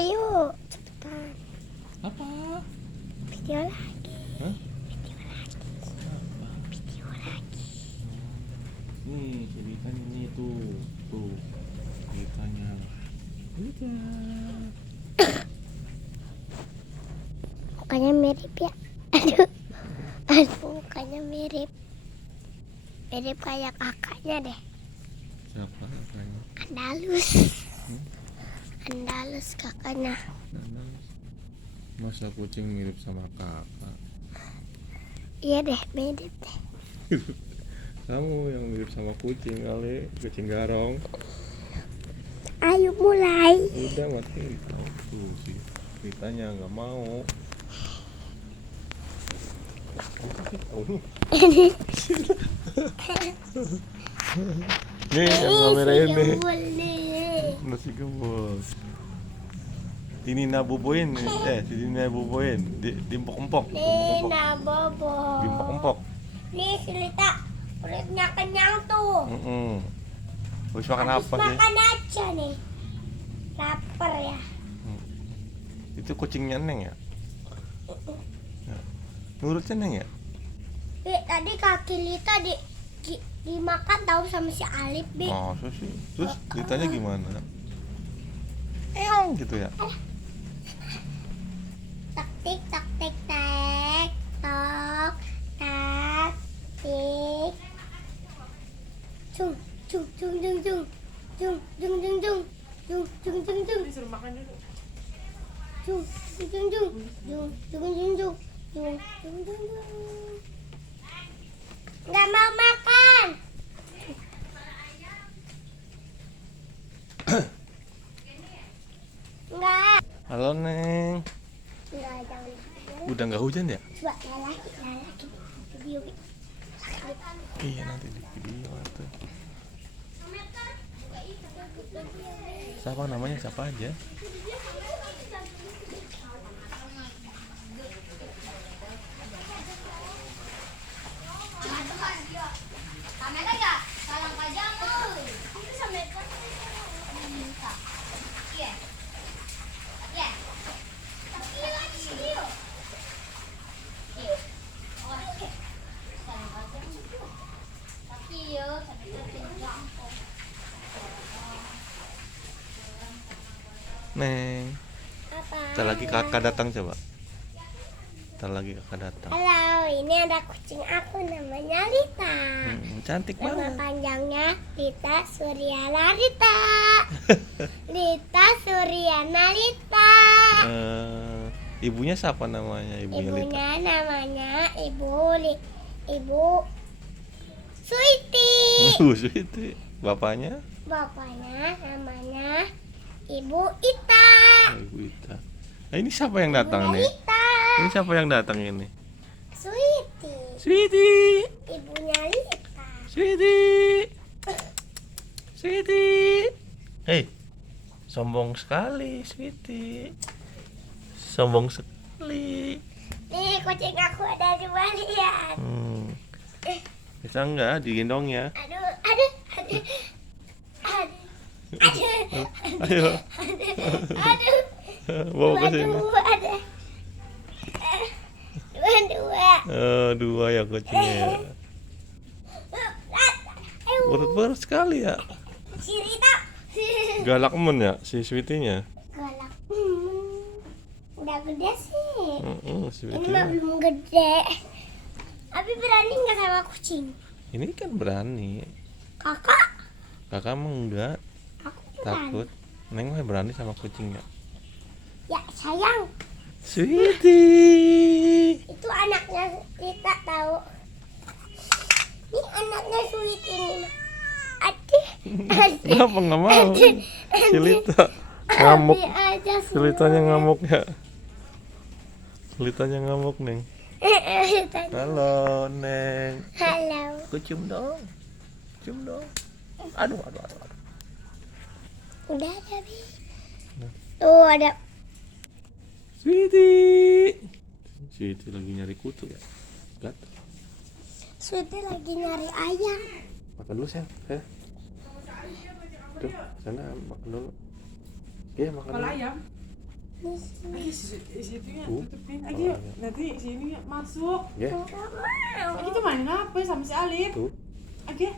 Ayo, cepetan. Apa? Video lagi. Hah? Video lagi. Apa? Video lagi. Nih, ceritanya nih tuh ceritanya. Lihat. Mukanya mirip ya. Aduh. Aduh, mukanya mirip. Mirip kayak kakaknya deh. Siapa kakaknya? Andalus. Andalus kakaknya. Masa kucing mirip sama kakak? Iya deh, mirip deh. Kamu yang mirip sama kucing kali, kucing garong. Ayo mulai. Udah mati tuh sih ceritanya nggak mau. Nih yang kamera ini nasi gembul. Ini naboboin ini naboboin diempok-empok. Nih, nah bobo. Diempok-empok. Nih, Silita. Perutnya kenyang tuh. Habis makan Habis apa sih? makan aja nih. Lapar ya. Itu kucingnya Neng ya? Nurutnya Neng ya? Tadi kaki Lita dimakan tahu sama si Alif, Bi. Masa sih? Terus ditanya gimana? Eong gitu ya? Tak tik tak tik tek tok tak tik. Cung cung cung cung cung cung cung cung cung cung cung cung cung. Disuruh makan dulu. Cung cung cung cung cung cung cung cung cung cung cung. Nggak mau makan. Nggak. Halo Neng. Nggak, jangan. Udah nggak hujan ya? Coba lagi video. Iya nanti di video tuh. Siapa namanya? Siapa aja? Kamera ya, salam pajamu. Itu sampai kan minta. Iya. Iya. Tapi lagi video. Iya. Oke. Salam pajamu. Tapi yo, sampai kan Neng. apa? Ntar lagi kakak datang coba. Ntar lagi kakak datang. Halo, ini ada kucing aku namanya Lita. Cantik Nama banget. panjangnya Lita Suryana Lita. Lita Suryana Lita. Ibunya siapa namanya? Ibunya Lita. Ibunya namanya Ibu Sweety. Sweety. Bapaknya? Bapaknya namanya Ibu Ita. Ibu Ita. Nah, ini siapa yang datang Ibunya nih? Lita. Ini siapa yang datang ini? Sweety. Sweety. Ibunya Lita. Sweety. Sweety. Hei. Sombong sekali Sweety. Sombong sekali. Nih kucing aku ada dua, lihat. Bisa enggak digendong ya? Aduh, aduh, aduh, aduh, aduh, Ayo. aduh, Bawa ke sini. dua ada, dua. Dua ya kucingnya. Urut-urut sekali ya. Si Rita Galak men ya si Sweety-nya. galak. Udah gede sih. Ini mah Sweety-nya. belum gede. Tapi berani nggak sama kucing? Ini kan berani. Kakak? Kakak mah enggak, Aku takut. Neng mah berani sama kucing ya. Ya sayang, Sweety. itu anaknya Rita tahu. Ini anaknya Sweety ini mah. Aduh, Kenapa nggak mau? Si Lita ngamuk. aja Si Litanya ngamuk ya. Si Litanya ngamuk Neng. Halo Neng. Halo. Aku cium dong. Cium dong. Aduh. Udah ada, Bi. Tuh ada. Sweety. Sweety lagi nyari kutu ya. Gat. Sweety lagi nyari ayam. Makan dulu sayang. Tuh, sana makan dulu. Iya makan Kalau dulu. ayam, Di sini. Lagi situ ya, Bu. tutupin. Lagi yuk, nanti sini yuk, masuk. Ya, Nggak mau. Lagi tuh main apa sama si Alif? tuh. Lagi.